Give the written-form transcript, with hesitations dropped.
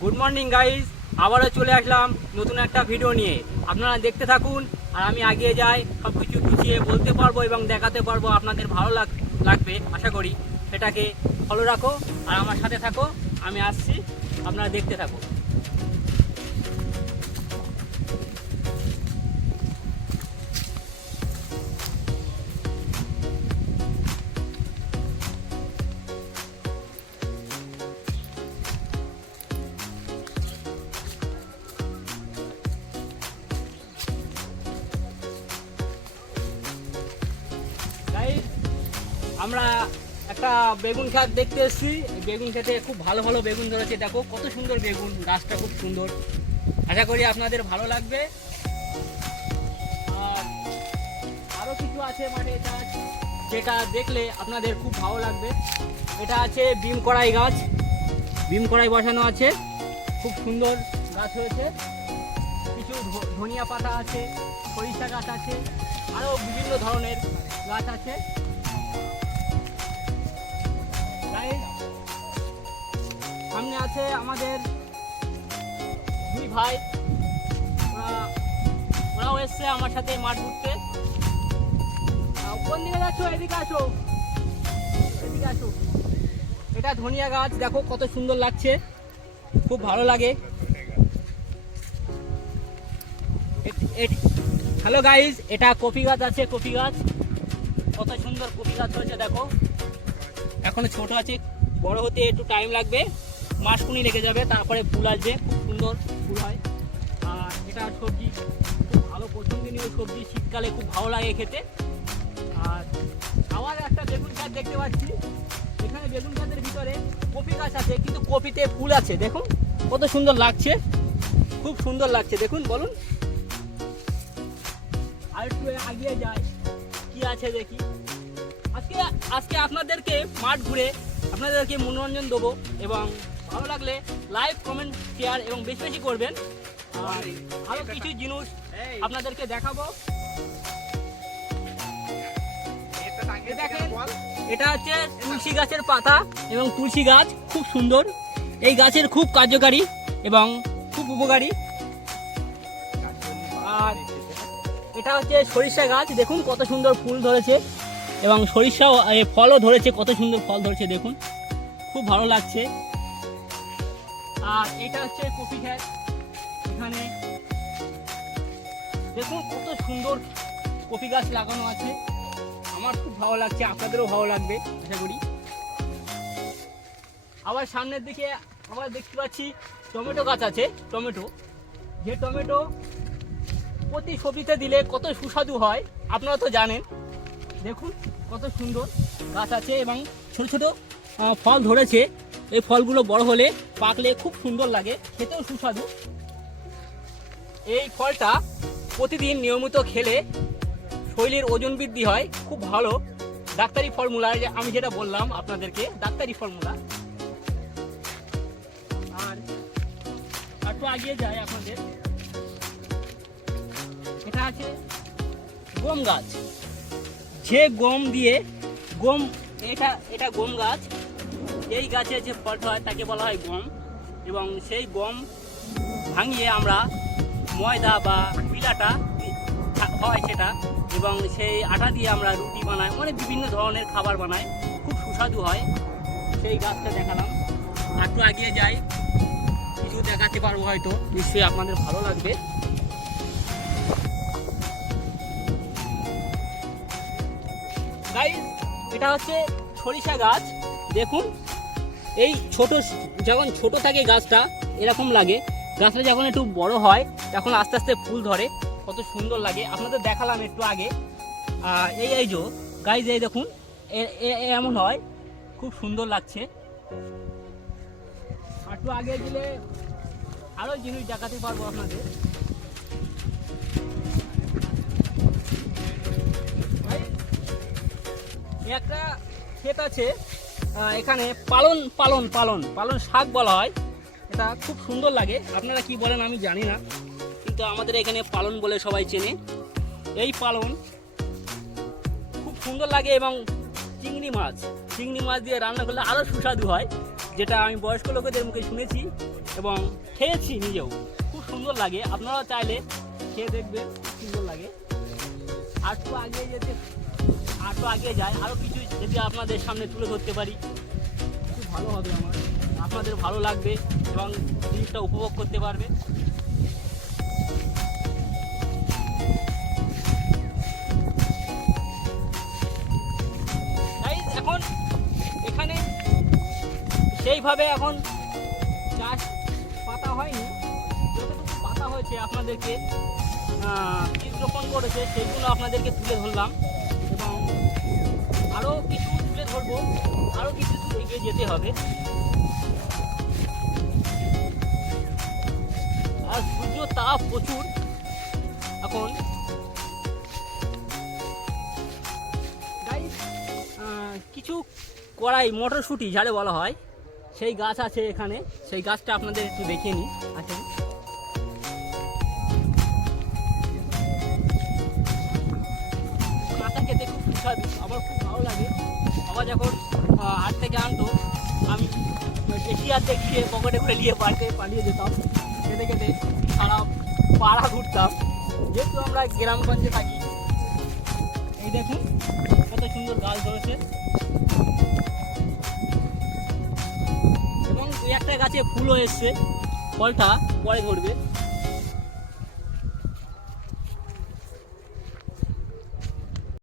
Good morning guys, আবারও চলে আসলাম নতুন একটা ভিডিও নিয়ে। আপনারা দেখতে থাকুন আর আমি এগিয়ে যাই, সব কিছু গুছিয়ে বলতে পারবো এবং দেখাতে পারবো। আপনাদের ভালো লাগবে আশা করি। সেটাকে ফলো রাখো আর আমার সাথে থাকো। আমি আসছি, আপনারা দেখতে থাকো। আমরা একটা বেগুন ক্ষেত দেখতে এসেছি। বেগুন ক্ষেতে খুব ভালো ভালো বেগুন ধরেছে। দেখো কত সুন্দর বেগুন, গাছটা খুব সুন্দর। আশা করি আপনাদের ভালো লাগবে। আর আরও কিছু আছে মাঠে গাছ, যেটা দেখলে আপনাদের খুব ভালো লাগবে। এটা আছে বিম কড়াই গাছ, বিম কড়াই বসানো আছে, খুব সুন্দর গাছ হয়েছে। কিছু ধনিয়া পাতা আছে, সরিষা গাছ আছে, আরও বিভিন্ন ধরনের গাছ আছে। সামনে আছে আমাদের দুই ভাই, ওরাও এসছে আমার সাথে মাঠ ঘুরতে। কোন দিকে যাচ্ছ? এদিকে আসো, এদিকে আসো। এটা ধনিয়া গাছ, দেখো কত সুন্দর লাগছে, খুব ভালো লাগে। হ্যালো গাইজ, এটা কফি গাছ আছে, কফি গাছ কত সুন্দর কফি গাছ হয়েছে। দেখো এখনো ছোট আছে, বড় হতে একটু টাইম লাগবে, মাসকুনি লেগে যাবে, তারপরে ফুল আসবে, খুব সুন্দর ফুল হয়। আর এটা সবজি, খুব ভালো পছন্দনীয় সবজি, শীতকালে খুব ভালো লাগে খেতে। আর আবার একটা বেগুন গাছ দেখতে পাচ্ছি। এখানে বেগুন গাছের ভিতরে কপি গাছ আছে, কিন্তু কপিতে ফুল আছে। দেখুন কত সুন্দর লাগছে, খুব সুন্দর লাগছে। দেখুন, বলুন। আর একটু এগিয়ে যায়, কি আছে দেখি। আজকে আপনাদেরকে মাঠ ঘুরে আপনাদেরকে মনোরঞ্জন দেবো, এবং ভালো লাগলে লাইক, কমেন্ট, শেয়ার এবং বেশি বেশি করবেন। আর আরও কিছু জিনিস আপনাদেরকে দেখাবো। দেখেন, এটা হচ্ছে তুলসী গাছের পাতা এবং তুলসী গাছ খুব সুন্দর। এই গাছের খুব কার্যকারী এবং খুব উপকারী। আর এটা হচ্ছে সরিষা গাছ, দেখুন কত সুন্দর ফুল ধরেছে এবং সরিষাও ফলও ধরেছে, কত সুন্দর ফল ধরেছে দেখুন, খুব ভালো লাগছে। আর এটা হচ্ছে কপি ক্ষেত, এখানে দেখুন কত সুন্দর কপি গাছ লাগানো আছে। আমার খুব ভালো লাগছে, আপনাদেরও ভালো লাগবে আশা করি। আবার সামনের দিকে আবার দেখতে পাচ্ছি টমেটো গাছ আছে। টমেটো, যে টমেটো প্রতি সবজিতে দিলে কত সুস্বাদু হয় আপনারা তো জানেন। দেখুন কত সুন্দর গাছ আছে এবং ছোট ছোট ফল ধরেছে। এই ফলগুলো বড় হলে পাকলে খুব সুন্দর লাগে, খেতেও সুস্বাদু। এই ফলটা প্রতিদিন নিয়মিত খেলে শরীরের ওজন বৃদ্ধি হয়, খুব ভালো ডাক্তারি ফর্মুলা। আমি যেটা বললাম আপনাদেরকে, ডাক্তারি ফর্মুলা। আর একটু এগিয়ে যায় আপনাদের, এটা আছে গম গাছ। যে গম দিয়ে গম, এটা গম গাছ। এই গাছে যে ফলটা হয় তাকে বলা হয় গম, এবং সেই গম ভাঙিয়ে আমরা ময়দা বা পিলাটা হয় সেটা, এবং সেই আটা দিয়ে আমরা রুটি বানাই, মানে বিভিন্ন ধরনের খাবার বানাই, খুব সুস্বাদু হয়। সেই গাছটা দেখালাম। একটু এগিয়ে যাই, কিছু দেখাতে পারবো হয়তো, নিশ্চয়ই আপনাদের ভালো লাগবে। গাইস, এটা হচ্ছে সরিষা গাছ। দেখুন, এই যখন ছোট থাকে গাছটা এরকম লাগে, গাছটা যখন একটু বড় হয় তখন আস্তে আস্তে ফুল ধরে, কত সুন্দর লাগে। আপনাদের দেখালাম একটু আগে। এই যে গাইস, এই দেখুন এমন হয়, খুব সুন্দর লাগছে। একটু আগে গেলে আরও জিনিস দেখাতে পারবো আপনাদের। একটা ক্ষেত আছে, এখানে পালন শাক বলা হয়। এটা খুব সুন্দর লাগে, আপনারা কি বলেন আমি জানি না, কিন্তু আমাদের এখানে পালন বলে সবাই চেনে। এই পালন খুব সুন্দর লাগে এবং চিংড়ি মাছ দিয়ে রান্না করলে আরও সুস্বাদু হয়। যেটা আমি বয়স্ক লোকেদের মুখে শুনেছি এবং খেয়েছি নিজেও, খুব সুন্দর লাগে। আপনারা চাইলে খেয়ে দেখবেন, খুব সুন্দর লাগে। আর একটু আগে যায়, আরও কিছু যদি আপনাদের সামনে তুলে ধরতে পারি খুব ভালো হবে, আপনাদের ভালো লাগবে এবং জিনিসটা উপভোগ করতে পারবে। এখন এখানে সেইভাবে এখন চাষ পাতা হয়নি, যতটুকু পাতা হয়েছে আপনাদেরকে বীজ রোপণ করেছে সেইগুলো আপনাদেরকে তুলে ধরলাম এবং আরও কিছু তুলে ধরবো, আরও কিছু এগিয়ে যেতে হবে। আর সূর্য তাপ প্রচুর এখন। কিছু কড়াই মটরশুঁটি যারে বলা হয় সেই গাছ আছে এখানে, সেই গাছটা আপনাদের একটু দেখিয়ে নিই। আচ্ছা, কাঁচা খেতে খুব সুস্বাদু, আমার খুব ভালো লাগে। বাবা যখন হাট থেকে আনতো আমি বেশি হাত দেখিয়ে পকেটে করে নিয়ে বাড়িতে পালিয়ে যেতাম, খেতে খেতে সারা পাড়া ঘুরতাম, যেহেতু আমরা গ্রামগঞ্জে থাকি। এই দেখুন কত সুন্দর গাছ ধরেছে এবং একটা গাছে ফুলও এসছে, ফলটা পরে ধরবে।